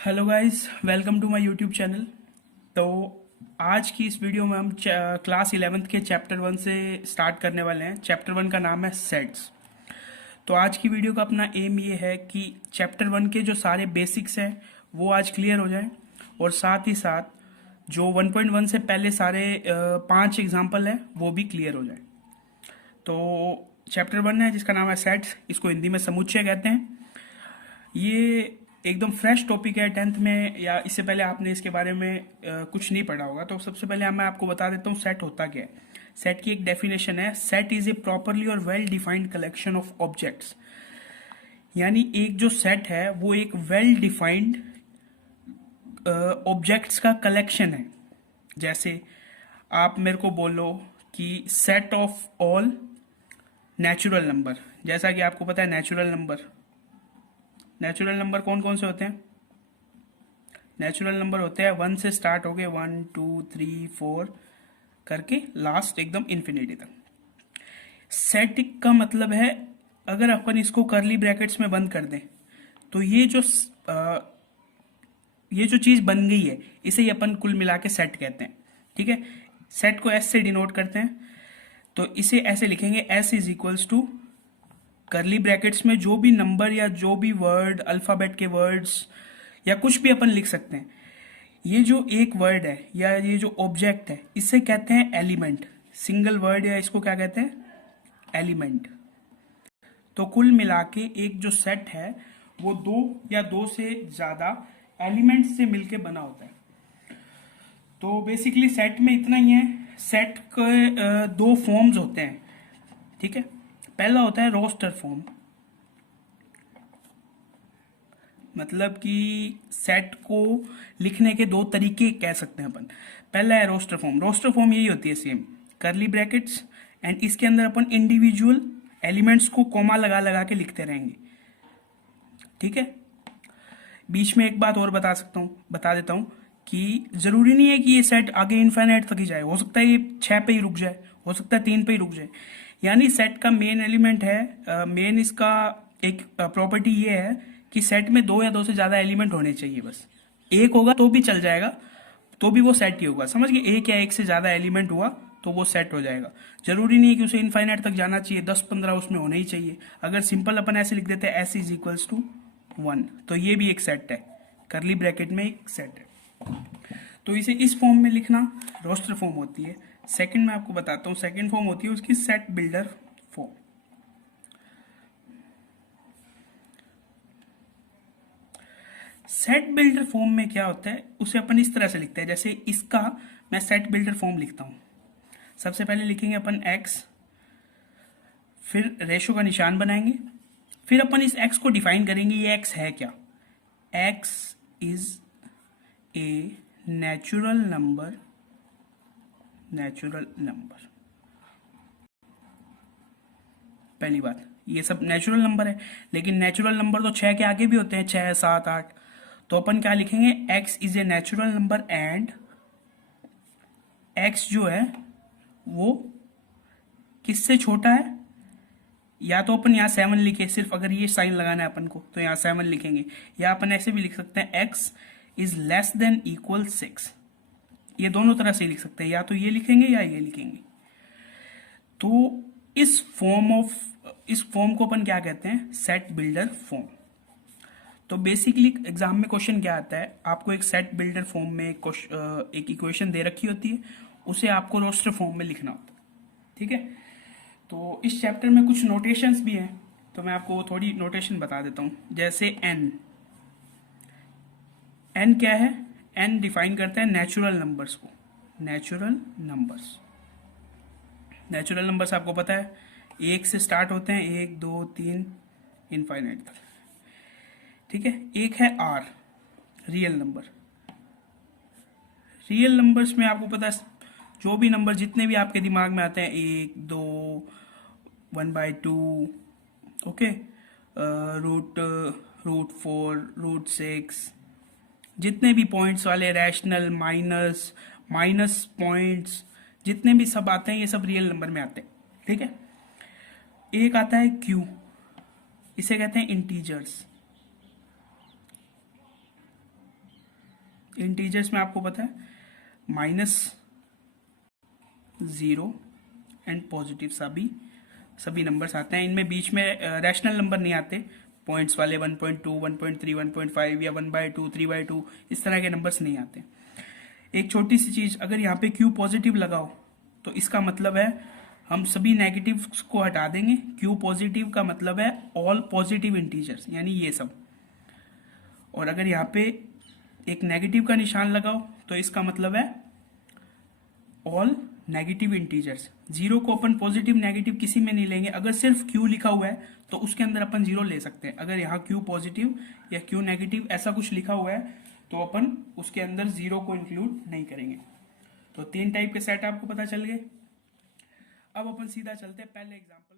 Hello guys, welcome to my YouTube channel. तो आज की इस वीडियो में हम क्लास 11th के चैप्टर 1 से स्टार्ट करने वाले हैं। चैप्टर 1 का नाम है सेट्स। तो आज की वीडियो का अपना एम ये है कि चैप्टर 1 के जो सारे बेसिक्स हैं वो आज क्लियर हो जाएं, और साथ ही साथ जो 1.1 से पहले सारे 5 एग्जाम्पल हैं वो भी क्लियर हो जाएं। तो चैप्टर 1 है जिसका नाम है सेट्स, इसको हिंदी में समुच्चय कहते हैं। ये एकदम फ्रेश टॉपिक है 10th में, या इससे पहले आपने इसके बारे में कुछ नहीं पढ़ा होगा। तो सबसे पहले मैं आपको बता देता हूँ सेट होता क्या है। सेट की एक डेफिनेशन है, सेट इज ए प्रॉपरली और well defined collection of objects. यानी एक जो सेट है वो एक वेल डिफाइंड ऑब्जेक्ट्स का कलेक्शन है। जैसे आप मेरे को बोलो कि set of all natural number, जैसा कि आपको पता है नेचुरल नंबर कौन कौन से होते हैं। नेचुरल नंबर होते हैं 1 से स्टार्ट हो गए, 1 2 3 4 करके लास्ट एकदम इन्फिनिटी तक। सेट का मतलब है, अगर अपन इसको करली ब्रैकेट्स में बंद कर दें तो ये जो चीज बन गई है इसे ही अपन कुल मिला के सेट कहते हैं। ठीक है, सेट को एस से डिनोट करते हैं, तो इसे ऐसे लिखेंगे, S is equals to curly brackets में जो भी नंबर या जो भी वर्ड, अल्फाबेट के वर्ड्स या कुछ भी अपन लिख सकते हैं। ये जो एक वर्ड है या ये जो ऑब्जेक्ट है इसे कहते हैं एलिमेंट। सिंगल वर्ड या इसको क्या कहते हैं, एलिमेंट। तो कुल मिला के एक जो सेट है वो दो या दो से ज्यादा एलिमेंट से मिलके बना होता है। तो बेसिकली सेट में इतना ही है। सेट के दो फॉर्म्स होते हैं। ठीक है, पहला होता है रोस्टर फॉर्म, मतलब कि सेट को लिखने के दो तरीके कह सकते हैं अपन। पहला है रोस्टर फॉर्म। रोस्टर फॉर्म यही होती है सेम, करली ब्रैकेट्स, एंड इसके अंदर अपन इंडिविजुअल एलिमेंट्स को कॉमा लगा लगा के लिखते रहेंगे। ठीक है, बीच में एक बात और बता देता हूं कि जरूरी नहीं है कि ये सेट आगे इनफाइनाइट तक ही जाए। हो सकता है ये 6 पे ही रुक जाए, हो सकता है 3 पे ही रुक जाए। यानी सेट का मेन एलिमेंट है, मेन इसका एक प्रॉपर्टी ये है कि सेट में दो या दो से ज्यादा एलिमेंट होने चाहिए। बस एक होगा तो भी चल जाएगा, तो भी वो सेट ही होगा। समझ गए, एक या एक से ज्यादा एलिमेंट हुआ तो वो सेट हो जाएगा। जरूरी नहीं है कि उसे इनफाइनाइट तक जाना चाहिए, 10-15 उसमें होने ही चाहिए। अगर सिंपल अपन ऐसे लिख देते हैं एस इज इक्वल्स टू 1, तो ये भी एक सेट है, करली ब्रैकेट में एक सेट है। तो इसे इस फॉर्म में लिखना रोस्टर फॉर्म होती है। सेकंड में आपको बताता हूं, सेकंड फॉर्म होती है उसकी set builder form. Set builder form में क्या होता है, उसे अपन इस तरह से लिखते हैं। जैसे इसका मैं सेट बिल्डर फॉर्म लिखता हूं। सबसे पहले लिखेंगे अपन एक्स, फिर रेशो का निशान बनाएंगे, फिर अपन इस एक्स को डिफाइन करेंगे। ये एक्स है क्या, x is a natural number. पहली बात, ये सब नेचुरल नंबर है, लेकिन नेचुरल नंबर तो 6 के आगे भी होते हैं, 6 7 8। तो अपन क्या लिखेंगे, x is a natural number and x जो है वो किससे छोटा है। या तो अपन यहाँ 7 लिखे, सिर्फ अगर ये साइन लगाना है अपन को तो यहाँ 7 लिखेंगे, या अपन ऐसे भी लिख सकते हैं x is less than equal 6। ये दोनों तरह से लिख सकते हैं, या तो ये लिखेंगे या ये लिखेंगे। तो इस फॉर्म को अपन क्या कहते हैं, सेट बिल्डर फॉर्म। तो बेसिकली एग्जाम में क्वेश्चन क्या आता है, आपको एक सेट बिल्डर फॉर्म में एक इक्वेशन दे रखी होती है, उसे आपको रोस्टर फॉर्म में लिखना होता है। ठीक है, तो इस चैप्टर में कुछ नोटेशंस भी हैं, तो मैं आपको थोड़ी नोटेशन बता देता हूं। जैसे एन क्या है, एन डिफाइन करता है नेचुरल नंबर्स को। नेचुरल नंबर्स आपको पता है 1 से स्टार्ट होते हैं, 1 2 3 इनफाइनाइट तक। ठीक है, एक है आर, रियल नंबर्स में आपको पता है जो भी नंबर जितने भी आपके दिमाग में आते हैं, 1 2 1/2, ओके, रूट 4 रूट 6, जितने भी पॉइंट्स वाले, रैशनल, माइनस पॉइंट्स, जितने भी सब आते हैं ये सब रियल नंबर में आते हैं। ठीक है, एक आता है क्यू, इसे कहते हैं इंटीजर्स। इंटीजर्स में आपको पता है -0 एंड पॉजिटिव सभी नंबर्स आते हैं। इनमें बीच में रैशनल नंबर नहीं आते, पॉइंट्स वाले 1.2 1.3 1.5 या 1/2 3/2 इस तरह के नंबर्स नहीं आते। एक छोटी सी चीज, अगर यहाँ पे क्यू पॉजिटिव लगाओ तो इसका मतलब है हम सभी नेगेटिव्स को हटा देंगे। क्यू पॉजिटिव का मतलब है ऑल पॉजिटिव इंटीजर्स, यानी ये सब। और अगर यहाँ पे एक नेगेटिव का निशान लगाओ तो इसका मतलब है ऑल नेगेटिव इंटीजर्स। जीरो को अपन पॉजिटिव नेगेटिव किसी में नहीं लेंगे। अगर सिर्फ क्यू लिखा हुआ है तो उसके अंदर अपन जीरो ले सकते हैं। अगर यहाँ क्यू पॉजिटिव या क्यू नेगेटिव ऐसा कुछ लिखा हुआ है तो अपन उसके अंदर जीरो को इंक्लूड नहीं करेंगे। तो 3 टाइप के सेट आपको पता चल गए। अब अपन सीधा चलते हैं पहले एग्जाम्पल।